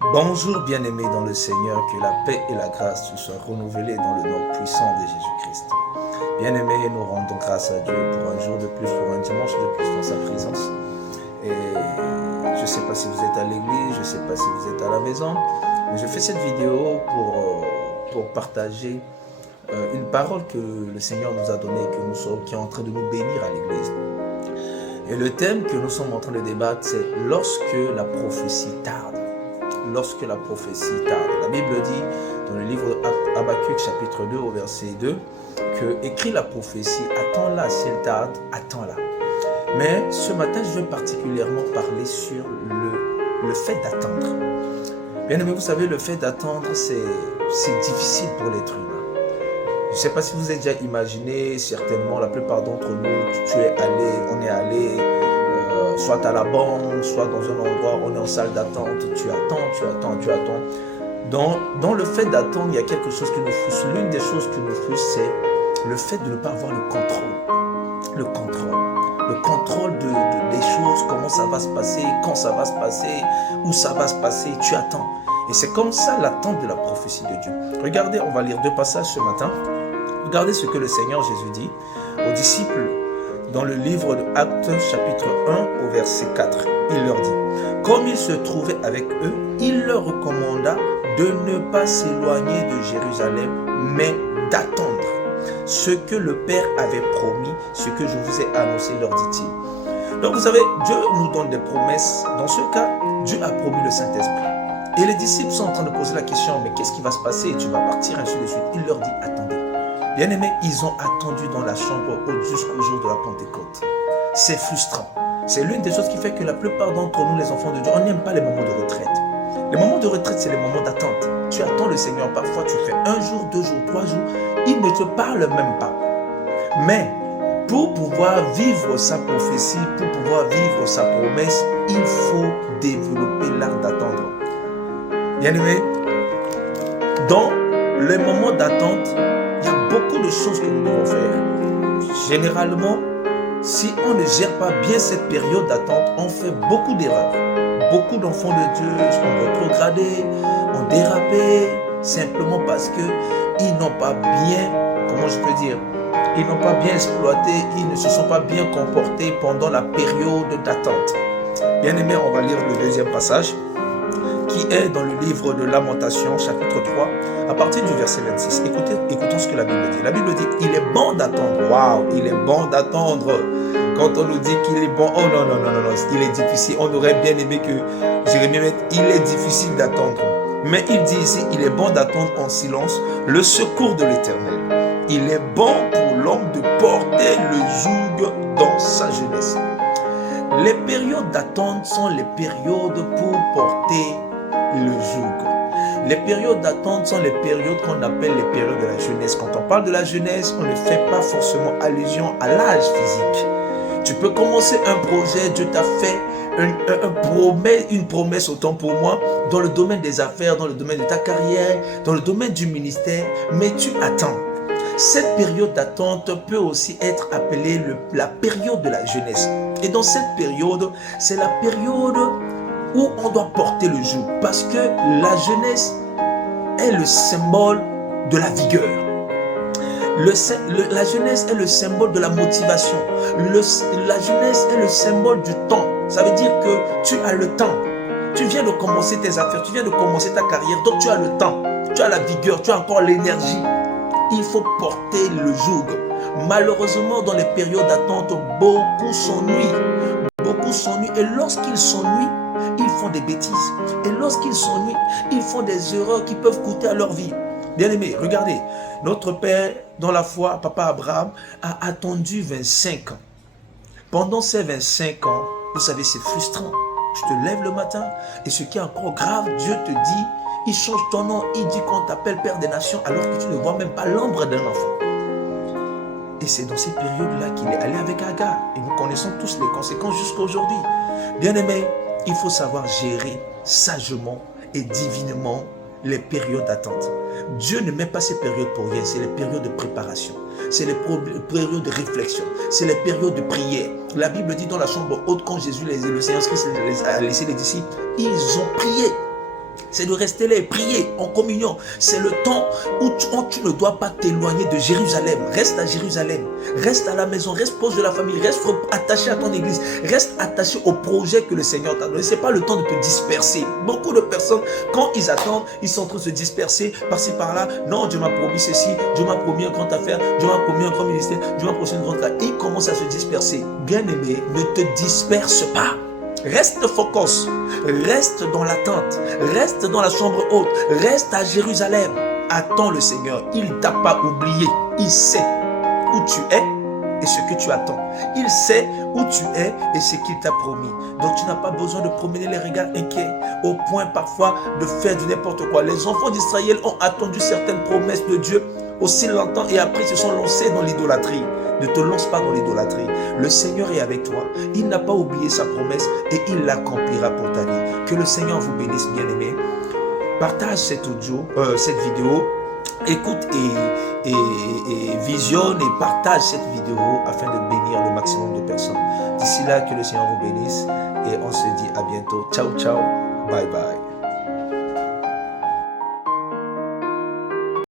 Bonjour bien-aimés dans le Seigneur, que la paix et la grâce te soient renouvelées dans le nom puissant de Jésus-Christ. Bien-aimés, nous rendons grâce à Dieu pour un jour de plus, pour un dimanche de plus dans sa présence. Et je ne sais pas si vous êtes à l'église, je ne sais pas si vous êtes à la maison, mais je fais cette vidéo pour partager une parole que le Seigneur nous a donnée, qui est en train de nous bénir à l'église. Et le thème que nous sommes en train de débattre, c'est lorsque la prophétie tarde. Lorsque la prophétie tarde. La Bible dit dans le livre Habakkuk chapitre 2 au verset 2 que écrit la prophétie, attends-la, si elle tarde, attends-la. Mais ce matin, je vais particulièrement parler sur le fait d'attendre. Bien aimé, vous savez, le fait d'attendre, c'est difficile pour l'être humain. Je ne sais pas si vous avez déjà imaginé, certainement la plupart d'entre nous, on est allé soit à la banque, soit dans un endroit, on est en salle d'attente, tu attends. Dans le fait d'attendre, il y a quelque chose qui nous frustre. L'une des choses qui nous frustre, c'est le fait de ne pas avoir le contrôle. Le contrôle des choses, comment ça va se passer, quand ça va se passer, où ça va se passer, tu attends. Et c'est comme ça l'attente de la prophétie de Dieu. Regardez, on va lire deux passages ce matin. Regardez ce que le Seigneur Jésus dit aux disciples dans le livre de Actes chapitre 1 au verset 4. Il leur dit, comme il se trouvait avec eux, il leur recommanda de ne pas s'éloigner de Jérusalem, mais d'attendre ce que le Père avait promis, ce que je vous ai annoncé, leur dit-il. Donc vous savez, Dieu nous donne des promesses. Dans ce cas, Dieu a promis le Saint-Esprit. Et les disciples sont en train de poser la question, mais qu'est-ce qui va se passer? Tu vas partir, ainsi de suite. Il leur dit, attendez. Bien-aimés, ils ont attendu dans la chambre haute jusqu'au jour de la Pentecôte. C'est frustrant. C'est l'une des choses qui fait que la plupart d'entre nous, les enfants de Dieu, on n'aime pas les moments de retraite. Les moments de retraite, c'est les moments d'attente. Tu attends le Seigneur. Parfois, tu fais 1 jour, 2 jours, 3 jours. Il ne te parle même pas. Mais pour pouvoir vivre sa prophétie, pour pouvoir vivre sa promesse, il faut développer l'art d'attendre. Bien-aimés, dans les moments d'attente, il y a beaucoup de choses que nous devons faire. Généralement, si on ne gère pas bien cette période d'attente, on fait beaucoup d'erreurs. Beaucoup d'enfants de Dieu ont rétrogradé, ont dérapé, simplement parce qu'ils n'ont pas bien, ils n'ont pas bien exploité, ils ne se sont pas bien comportés pendant la période d'attente. Bien aimé, on va lire le deuxième passage, qui est dans le livre de Lamentation, chapitre 3, à partir du verset 26. Écoutons ce que la Bible dit. La Bible dit, il est bon d'attendre. Waouh, il est bon d'attendre. Quand on nous dit qu'il est bon, oh non, il est difficile. On aurait bien aimé que Jérémie mette, il est difficile d'attendre. Mais il dit ici, il est bon d'attendre en silence le secours de l'Éternel. Il est bon pour l'homme de porter le joug dans sa jeunesse. Les périodes d'attente sont les périodes pour porter le joug. Les périodes d'attente sont les périodes qu'on appelle les périodes de la jeunesse. Quand on parle de la jeunesse, on ne fait pas forcément allusion à l'âge physique. Tu peux commencer un projet, Dieu t'a fait une promesse autant pour moi, dans le domaine des affaires, dans le domaine de ta carrière, dans le domaine du ministère, mais tu attends. Cette période d'attente peut aussi être appelée la période de la jeunesse. Et dans cette période, c'est la période où on doit porter le joug. Parce que la jeunesse est le symbole de la vigueur. La jeunesse est le symbole de la motivation. La jeunesse est le symbole du temps. Ça veut dire que tu as le temps. Tu viens de commencer tes affaires, tu viens de commencer ta carrière, donc tu as le temps. Tu as la vigueur, tu as encore l'énergie. Il faut porter le joug. Malheureusement, dans les périodes d'attente, beaucoup s'ennuient. Et lorsqu'ils s'ennuient, ils font des bêtises. Et lorsqu'ils s'ennuient, ils font des erreurs qui peuvent coûter à leur vie. Bien-aimés, regardez, notre père, dans la foi, papa Abraham, a attendu 25 ans. Pendant ces 25 ans, vous savez, c'est frustrant. Tu te lèves le matin et ce qui est encore grave, Dieu te dit, il change ton nom, il dit qu'on t'appelle Père des Nations alors que tu ne vois même pas l'ombre d'un enfant. Et c'est dans cette période-là qu'il est allé avec Agar. Et nous connaissons tous les conséquences jusqu'à aujourd'hui. Bien-aimés, il faut savoir gérer sagement et divinement les périodes d'attente. Dieu ne met pas ces périodes pour rien, c'est les périodes de préparation. C'est les périodes de réflexion, c'est les périodes de prière. La Bible dit dans la chambre haute, quand Jésus, le Seigneur Christ a laissé les disciples, ils ont prié. c'est de rester là et prier en communion. C'est le temps où tu ne dois pas t'éloigner de Jérusalem. Reste à Jérusalem, reste à la maison, reste proche de la famille, reste attaché à ton église, reste attaché au projet que le Seigneur t'a donné. Ce n'est pas le temps de te disperser. Beaucoup de personnes, quand ils attendent, ils sont en train de se disperser par-ci par-là. Non, Dieu m'a promis ceci, Dieu m'a promis une grande affaire, Dieu m'a promis un grand ministère, Dieu m'a promis une grande affaire. Ils commencent à se disperser. Bien-aimé, ne te disperse pas. Reste focus, reste dans l'attente, reste dans la chambre haute, reste à Jérusalem. Attends le Seigneur, il ne t'a pas oublié, il sait où tu es et ce que tu attends. Il sait où tu es et ce qu'il t'a promis. Donc tu n'as pas besoin de promener les regards inquiets au point parfois de faire du n'importe quoi. Les enfants d'Israël ont attendu certaines promesses de Dieu aussi longtemps et après ils se sont lancés dans l'idolâtrie. Ne te lance pas dans l'idolâtrie. Le Seigneur est avec toi. Il n'a pas oublié sa promesse et il l'accomplira pour ta vie. Que le Seigneur vous bénisse, bien-aimés. Partage cette vidéo. Écoute et visionne et partage cette vidéo afin de bénir le maximum de personnes. D'ici là, que le Seigneur vous bénisse et on se dit à bientôt. Ciao, ciao. Bye, bye.